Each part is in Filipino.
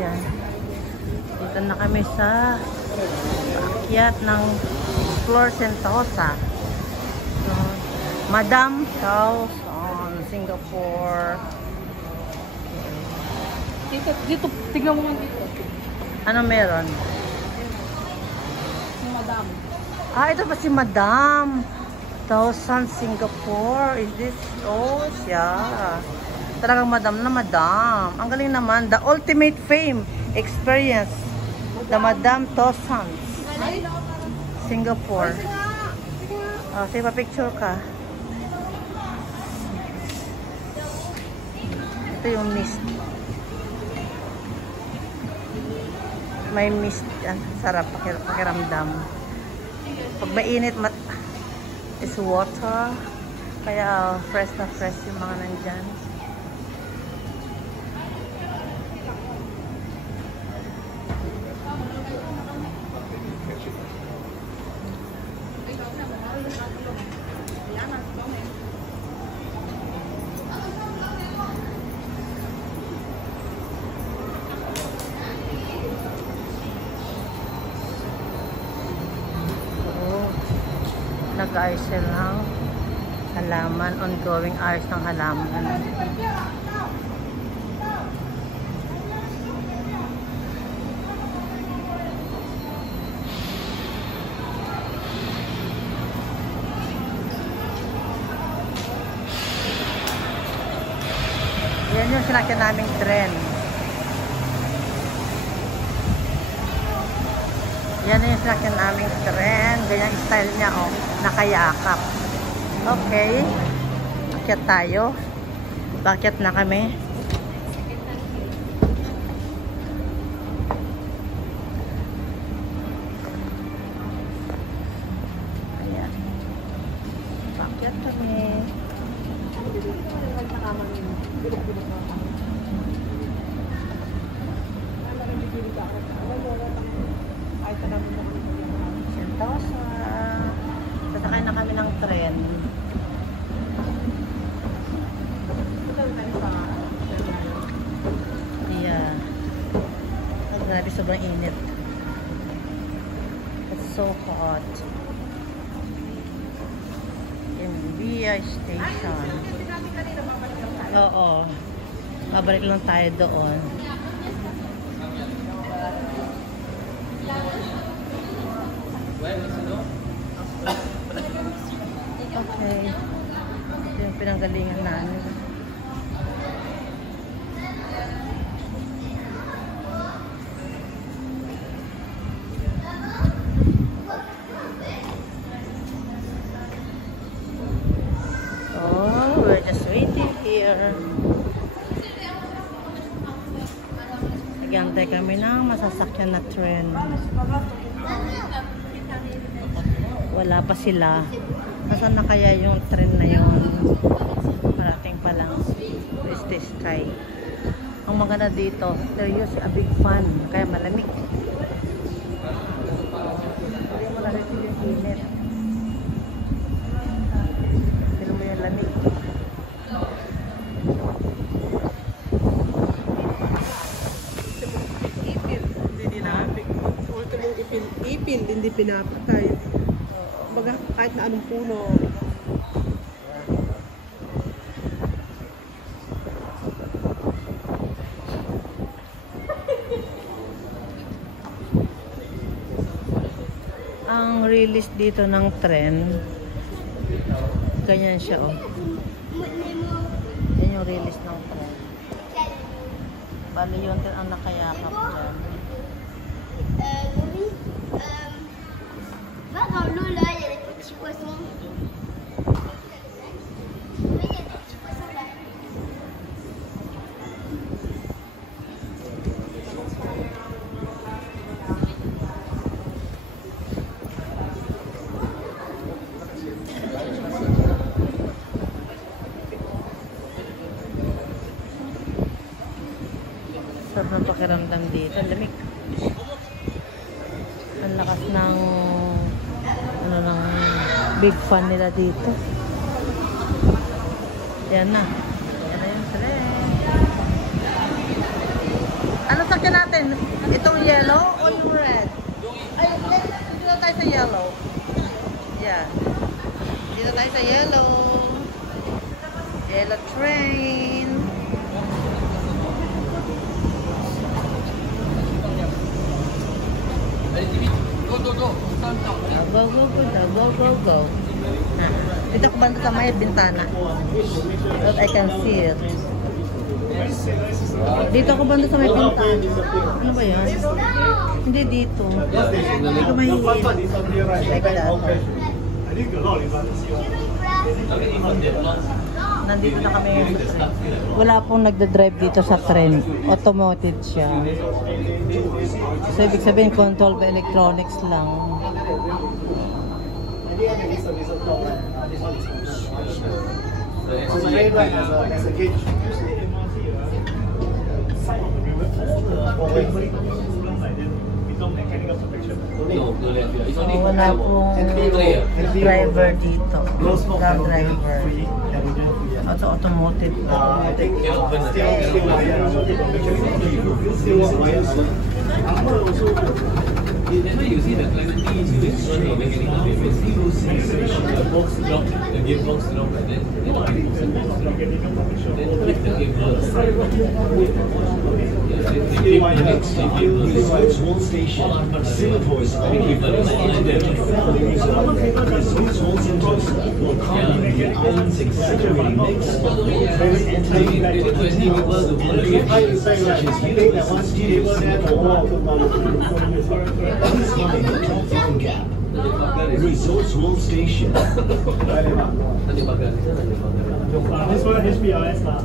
Yan. Dito na kami sa paakyat ng Flor Sentosa. So, Madame House on Singapore. Dito, tignan mo nga dito. Ano meron? Si Madam. Ah, ito pa si Madame Thousand Singapore. Is this? Oh, siya. Talagang Madam na Madam. Ang galing naman. The ultimate fame experience. The Madame Thousand Singapore. Oh, sige, pa-picture ka. Ito yung mist. May mist yan. Sarap pakiramdam. Pag mainit, is water. Kaya fresh na fresh yung mga nandyan. Nag-ayos sila ng halaman, ongoing ayos ng halaman. Yan yung sinakyan naming tren. Yan yung sinakyan naming tren. Ganyan style niya, oh. Nakayakap. Okay. Akyat tayo. Bakyat na kami. Ayan. Bakyat kami. Sentosa. Sasakay na kami ng tren. Yeah. Grabe, sobrang init. It's so hot. MBI station. Oo. Babalik lang tayo doon. Okay. Ito yung pinanggalingan namin. Oh, we're just waiting here. Nag-antay kami ng masasakyan na tren. Wala pa sila. Nasaan na kaya yung tren na yun? Parating pa lang. Is this sky? Ang maganda dito, they're using a big fan. Kaya malamig. Hindi mo na-receive yung init. Pero mo yung lamig. Ipil, hindi pinapatay. Baga, kahit na anong puno. Ang release dito ng tren, ganyan siya, oh. Yan yung release ng tren. Bali yun din ang nakayakap dyan. Va dans l'eau là, il y a des petits poissons. Oui, il y a des petits poissons là. Sarap ng pakiramdam dito. Lamig. Ang lakas ng ng big fan nila dito. Yan na. Yan na yung tren. Ano sa Pipilitin natin. Itong yellow o yung red? Ay, dito tayo sa yellow. Yeah. Dito tayo sa yellow. Yellow train. Go. Dito ako banda sa may bintana. That I can see it. Dito ako banda sa may bintana. Ano ba yan? Hindi dito. Hindi ko mahihiin. Like that. Nandito na kami. Wala pong nagda-drive dito sa train. Automated siya. So, ibig sabihin, control by electronics lang. Wala pong driver dito. Car driver. Ito automotive. You see the Clementi is running or making the box drop, the gearbox drop like that. Then lift the gearbox. Resorts World Station, Singapore's only Resorts World Sentosa will accommodate the island's exhilarating mix of locals and such as university students, please find the top phone gap. Resorts World Station. This one HBRS lah.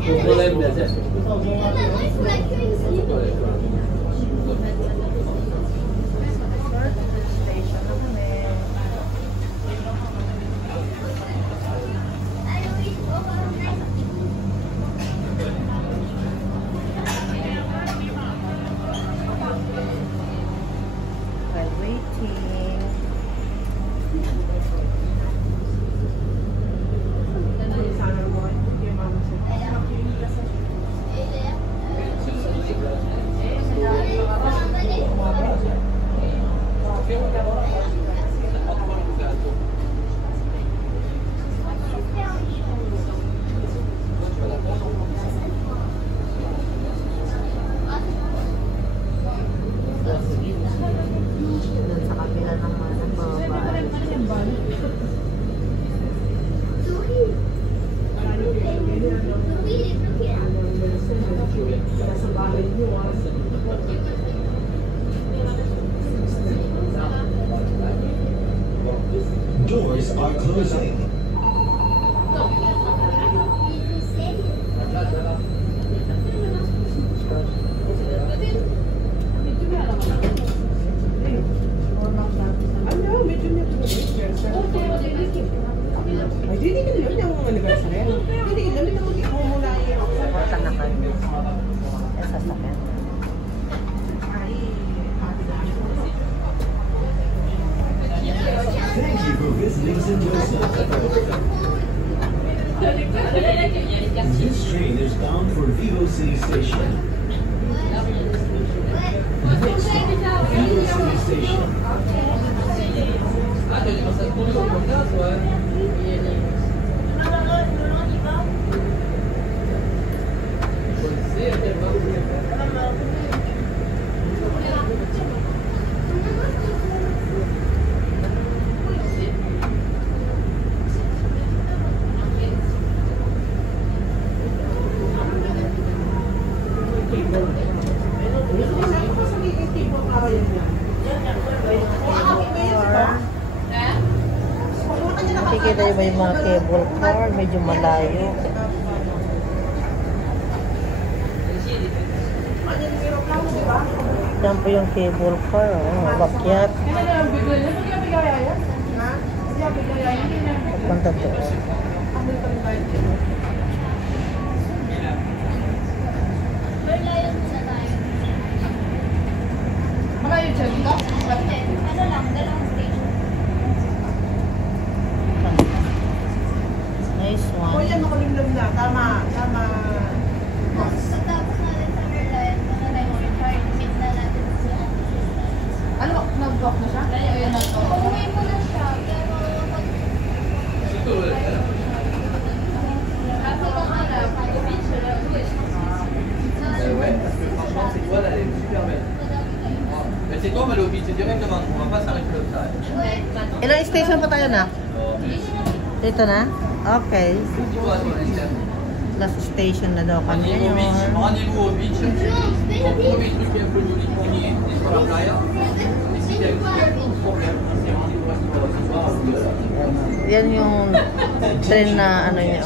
Doors are closing. Thank you for visiting Sentosa. This train is bound for Vivo City Station. Next stop, Vivo City Station. Nakikita yung may mga cable car, medyo malayo. Yan po yung cable car, bakyat. Punta to. Nice one. O yan, makulimlim na. Tama. Tapos na rin sa Merlion, ano na yung recharge. C'est toi, on va aller au beach directement. On va pas s'arrêter comme ça. Ilang station pa tayo na? Dito na? Okay. Last station na daw kami. Rendez-vous au beach. Au premier truc qui est un peu joli pour y est sur la playa. Et si t'as un problème, c'est rendez-vous à ce Yan yung train na ano niya.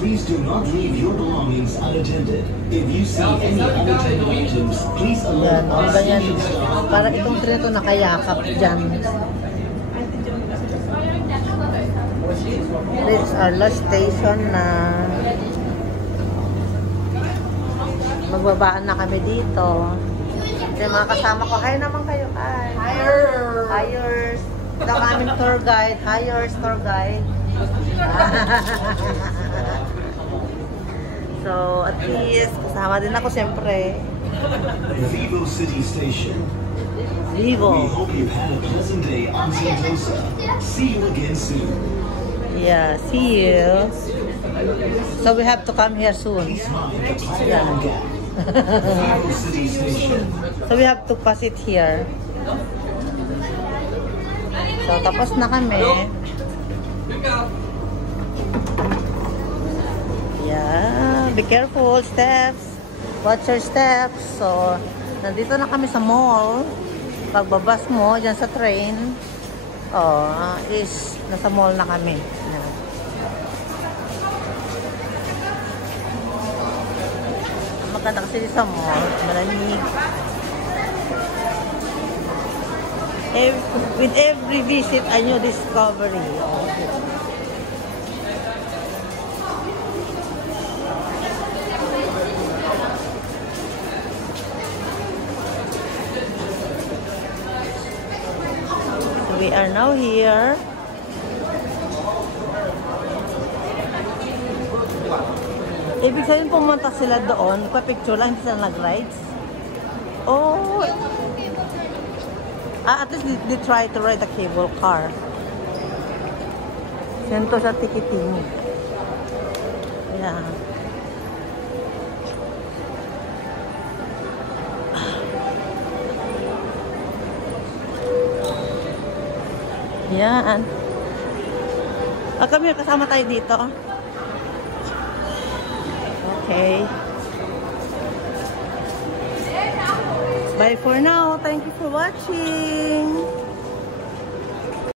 Please do not leave your belongings unattended. If you see any unattended items, please Yan, alert o our ganyan. senior staff. Para itong train ito nakayakap dyan. This is our last station na magbabaan na kami dito. Yung mga kasama ko, hi naman kayo. Hi. Hires. Ito kaming tour guide. Hires tour guide. So, at least, kasama din ako siyempre. Vivo City Station. We Vivo. hope you've had a pleasant day on Sentosa. See you again soon. Yeah, see you. So, we have to come here soon. Please mind the platform gap. Vivo City Station. So, we have to pass it here. So, tapos na kami. Yeah, be careful, steps. Watch your steps. So, nandito na kami sa mall. Pagbabas mo dyan sa train, is nasa mall na kami. Maganda kasi sa mall, malamig. With every visit, a new discovery. So we are now here. Ibig sabihin pumunta sila doon, pa-picture lang, hindi sila nag-rides. Oh! At least they try to ride a cable car. Sento sa ticketing. Yeah. Yan. Kami kasama tayo dito. Okay. Bye for now. Thank you for watching.